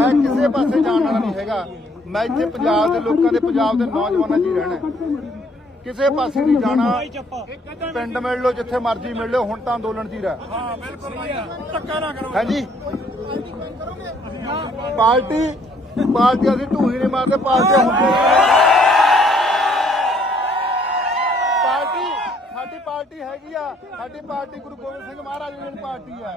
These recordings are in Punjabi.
ਮੈਂ ਕਿਸੇ ਪਾਸੇ ਜਾਣ ਵਾਲਾ ਨਹੀਂ ਹੈਗਾ। ਮੈਂ ਇੱਥੇ ਪੰਜਾਬ ਦੇ ਲੋਕਾਂ ਦੇ ਪੰਜਾਬ ਦੇ ਨੌਜਵਾਨਾਂ 'ਚ ਹੀ। ਰਹਿਣਾ ਕਿਸੇ ਪਾਸੇ ਨਹੀਂ ਜਾਣਾ। ਪਿੰਡ ਮਿਲ ਲਓ, ਜਿੱਥੇ ਮਰਜ਼ੀ ਮਿਲ ਲਓ, ਹੁਣ ਤਾਂ ਅੰਦੋਲਨ 'ਚ ਹੀ ਰਹਿ। ਹਾਂ ਬਿਲਕੁਲ ਧੱਕਾ ਨਾ ਕਰੋ ਹਾਂਜੀ? ਪਾਰਟੀ ਪਾਰਟੀ ਅਸੀਂ ਢੂਹੀ ਨਹੀਂ ਮਾਰਦੇ ਪਾਰਟੀ ਪਾਰਟੀ, ਸਾਡੀ ਪਾਰਟੀ ਹੈਗੀ ਆ। ਸਾਡੀ ਪਾਰਟੀ ਗੁਰੂ ਗੋਬਿੰਦ ਸਿੰਘ ਮਹਾਰਾਜ ਦੀ ਪਾਰਟੀ ਆ।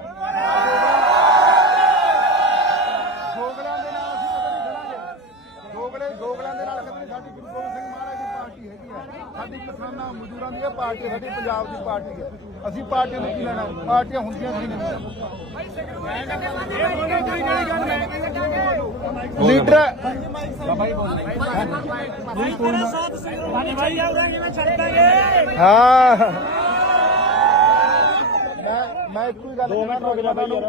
ਸਾਡੀ ਗੁਰੂ ਗੋਬਿੰਦ ਸਿੰਘ ਮਹਾਰਾਜ ਦੀ ਪਾਰਟੀ ਹੈਗੀ ਆ। ਸਾਡੀ ਕਿਸਾਨਾਂ ਮਜ਼ਦੂਰਾਂ ਦੀ ਇਹ ਪਾਰਟੀ ਸਾਡੀ ਪੰਜਾਬ ਦੀ ਪਾਰਟੀ ਹੈ। ਅਸੀਂ ਪਾਰਟੀ ਨੂੰ ਕੀ ਲੈਣਾ? ਪਾਰਟੀਆਂ ਹੁੰਦੀਆਂ ਕੀ ਨਹੀਂ। ਲੀਡਰ ਹਾਂ। ਮੈਂ ਮੈਂ ਇੱਕੋ ਹੀ ਗੱਲ ਕਹਿਣਾ ਨੌਜਵਾਨਾਂ ਨੂੰ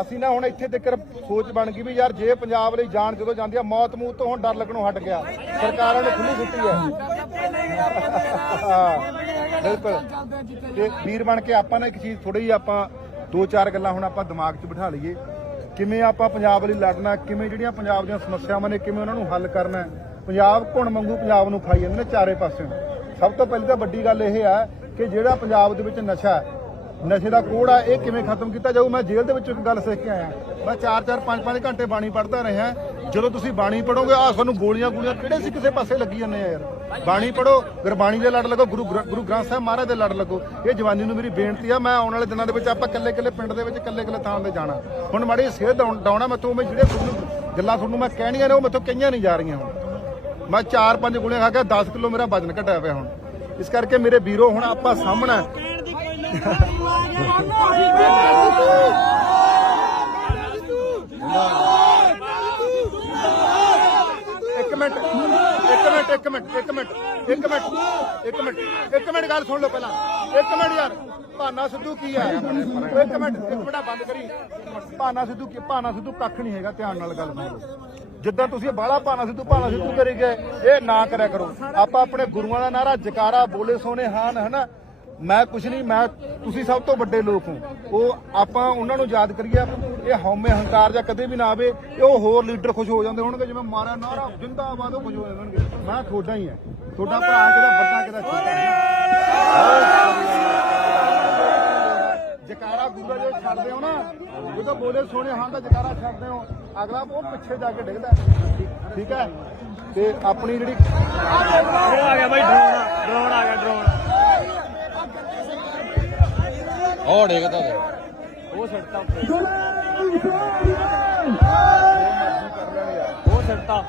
ਅਸੀਂ ਨਾ ਹੁਣ ਇੱਥੇ ਤੱਕ ਸੋਚ ਬਣ ਗਈ ਵੀ ਯਾਰ ਜੇ ਪੰਜਾਬ ਲਈ ਜਾਨ ਜਦੋਂ ਜਾਂਦੀ ਆ, ਮੌਤ ਮੂਤ ਤੋਂ ਹੁਣ ਡਰ ਲੱਗਣੋਂ ਹਟ ਗਿਆ। ਸਰਕਾਰਾਂ ਨੇ ਖੁੱਲੀ ਛੁੱਟੀ ਹੈ। ਬਿਲਕੁਲ। ਤੇ ਵੀਰ ਬਣ ਕੇ ਆਪਾਂ ਨਾ ਇੱਕ ਚੀਜ਼ ਥੋੜੀ ਜਿਹੀ ਆਪਾਂ ਦੋ ਚਾਰ ਗੱਲਾਂ ਹੁਣ ਆਪਾਂ ਦਿਮਾਗ 'ਚ ਬਿਠਾ ਲਈਏ। ਕਿਵੇਂ ਆਪਾਂ ਪੰਜਾਬ ਲਈ ਲੜਨਾ, ਕਿਵੇਂ ਜਿਹੜੀਆਂ ਪੰਜਾਬ ਦੀਆਂ ਸਮੱਸਿਆਵਾਂ ਨੇ, ਕਿਵੇਂ ਉਹਨਾਂ ਨੂੰ ਹੱਲ ਕਰਨਾ ਪੰਜਾਬ ਘੁਣ ਮੰਗੂ ਪੰਜਾਬ ਨੂੰ ਖਾਈ ਜਾਂਦੇ ਨੇ ਚਾਰੇ ਪਾਸਿਓਂ। ਸਭ ਤੋਂ ਪਹਿਲੀ ਤਾਂ ਵੱਡੀ ਗੱਲ ਇਹ ਆ ਕਿ ਜਿਹੜਾ ਪੰਜਾਬ ਦੇ ਵਿੱਚ ਨਸ਼ਾ ਹੈ ਨਸ਼ੇ ਦਾ ਕੋੜ ਆ, ਇਹ ਕਿਵੇਂ ਖਤਮ ਕੀਤਾ ਜਾਊ? ਮੈਂ ਜੇਲ੍ਹ ਦੇ ਵਿੱਚੋਂ ਇੱਕ ਗੱਲ ਸਿੱਖ ਕੇ ਆਇਆ। ਮੈਂ 4-4 5-5 ਘੰਟੇ ਬਾਣੀ ਪੜ੍ਹਦਾ ਰਿਹਾ। ਜਦੋਂ ਤੁਸੀਂ ਬਾਣੀ ਪੜੋਗੇ ਆ ਤੁਹਾਨੂੰ ਗੋਲੀਆਂ ਗੋਲੀਆਂ ਕਿਹੜੇ ਸੀ ਕਿਸੇ ਪਾਸੇ ਲੱਗੀ ਜਾਂਦੇ ਆ ਯਾਰ? ਬਾਣੀ ਪੜੋ ਗੁਰਬਾਣੀ ਦੇ ਲੜ ਲੱਗੋ, ਗੁਰੂ ਗ੍ਰ- ਗੁਰੂ ਗ੍ਰੰਥ ਸਾਹਿਬ ਮਹਾਰਾਜ ਦੇ ਲੜ ਲੱਗੋ। ਇਹ ਜਵਾਨੀ ਨੂੰ ਮੇਰੀ ਬੇਨਤੀ ਆ, ਮੈਂ ਆਉਣ ਵਾਲੇ ਦਿਨਾਂ ਦੇ ਵਿੱਚ ਆਪਾਂ ਇਕੱਲੇ ਇਕੱਲੇ ਪਿੰਡ ਦੇ ਵਿੱਚ, ਇਕੱਲੇ ਇਕੱਲੇ ਥਾਂ ਤੇ ਜਾਣਾ। ਹੁਣ ਮਾੜੀ ਸਿਹਤ ਡਾਉਣਾ ਮੈਥੋਂ, ਮੈਂ ਜਿਹੜੇ ਤੁਹਾਨੂੰ ਗੱਲਾਂ ਤੁਹਾਨੂੰ ਮੈਂ ਕਹਿਣੀਆਂ ਨੇ, ਉਹ ਮੈਥੋਂ ਕਈਆਂ ਨਹੀਂ ਜਾ ਰਹੀਆਂ ਹੁਣ। ਮੈਂ 4-5 ਗੋਲੀਆਂ ਖਾ ਕੇ 10 ਕਿਲੋ ਮੇਰਾ ਵਜਨ ਘਟਿਆ ਪਿਆ ਹੁਣ। ਇਸ ਕਰਕੇ ਮੇਰੇ ਵੀਰੋ, ਹੁਣ ਆਪਾਂ ਸਾਹਮਣਾ ਇੱਕ ਮਿੰਟ ਇੱਕ ਮਿੰਟ ਇੱਕ ਮਿੰਟ ਇੱਕ ਮਿੰਟ ਇੱਕ ਮਿੰਟ ਇੱਕ ਮਿੰਟ ਇੱਕ ਮਿੰਟ ਗੱਲ ਸੁਣ ਲਓ ਪਹਿਲਾਂ ਇੱਕ ਮਿੰਟ ਯਾਰ ਭਾਨਾ ਸਿੱਧੂ ਕੀ ਹੈ ਇੱਕ ਮਿੰਟ ਇੱਕ ਮਿੰਟ ਬੰਦ ਕਰੀ ਭਾਨਾ ਸਿੱਧੂ ਕੀ ਭਾਨਾ ਸਿੱਧੂ ਕੱਖ ਨਹੀਂ ਹੈਗਾ ਧਿਆਨ ਨਾਲ ਗੱਲ ਸੁਣ ਲਓ ਜਿੱਦਾਂ ਤੁਸੀਂ ਬਾਲਾ ਭਾਨਾ ਸਿੱਧੂ ਭਾਨਾ ਸਿੱਧੂ ਕਰੀ ਗਏ ਇਹ ਨਾ ਕਰਿਆ ਕਰੋ ਆਪਾਂ ਆਪਣੇ ਗੁਰੂਆਂ ਦਾ ਨਾਰਾ ਜਕਾਰਾ ਬੋਲੇ ਸੋਨੇ ਹਾਨ ਹਨਾ ਮੈਂ ਕੁਛ ਨਹੀਂ, ਮੈਂ ਤੁਸੀਂ ਸਭ ਤੋਂ ਵੱਡੇ ਲੋਕ ਹੋ। ਉਹ ਆਪਾਂ ਉਹਨਾਂ ਨੂੰ ਯਾਦ ਕਰੀਏ, ਇਹ ਹਉਮੈ ਹੰਕਾਰ ਜਾਂ ਕਦੇ ਵੀ ਨਾ ਆਵੇ, ਇਹ ਉਹ ਹੋਰ ਲੀਡਰ ਖੁਸ਼ ਹੋ ਜਾਂਦੇ ਹੋਣਗੇ, ਜਿਵੇਂ ਮਾਰਿਆ ਨਾਰਾ, ਜਿੰਦਾਬਾਦ ਉਹ ਖੁਸ਼ ਹੋ ਜਾਣਗੇ। ਮੈਂ ਤੁਹਾਡਾ ਹੀ ਹੈ। ਤੁਹਾਡਾ ਭਰਾ ਕਿਹਦਾ ਵੱਡਾ ਕਿਹਦਾ ਛੋਟਾ ਹੈ ਜਕਾਰਾ ਗੁਰੂ ਜੋ ਛੱਡਦੇ ਹੋ ਨਾ। ਜਦੋਂ ਬੋਲੇ ਸੋਹਣੇ ਹਾਂ ਦਾ ਜਕਾਰਾ ਛੱਡਦੇ ਹੋ ਅਗਲਾ ਉਹ ਪਿੱਛੇ ਜਾ ਕੇ ਡਿੱਗਦਾ। ਠੀਕ ਹੈ? ਤੇ ਆਪਣੀ ਜਿਹੜੀ ਆ ਗਿਆ ਬਾਈ ਡਰੋਨ ਡਰੋਨ ਆ ਗਿਆ ਡਰੋਨ ਉਹ ਡੇਗਦਾ ਉਹ ਛੱਡਤਾ ਉਹ ਛੱਡਤਾ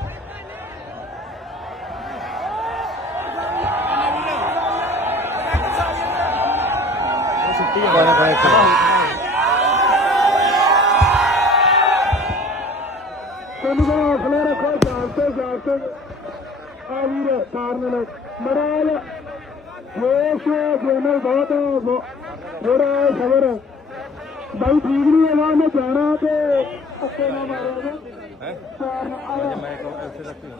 ਤੈਨੂੰ ਤਾਂ ਹੌਸਲਾ ਰੱਖੋ ਜਾਨ ਤੇ ਜਾਨ ਤੇ। ਆ ਵੀਰ ਕਾਰਨ ਨੇ। ਮਰਾਲ ਜੋਸ਼ ਜਨਲ ਬਹੁਤ। ਥੋੜਾ ਸਬਰ। ਬਾਈ ਠੀਕ ਨਹੀਂ ਹੈਗਾ ਮੈਂ ਜਾਣਾ ਤੇ ਅੱਕੇ ਨਾ ਮਾਰਿਆ ਹੈ? ਕਾਰਨ ਆਇਆ ਮੈਂ ਕੋਲ ਉੱਥੇ ਰੱਖੀ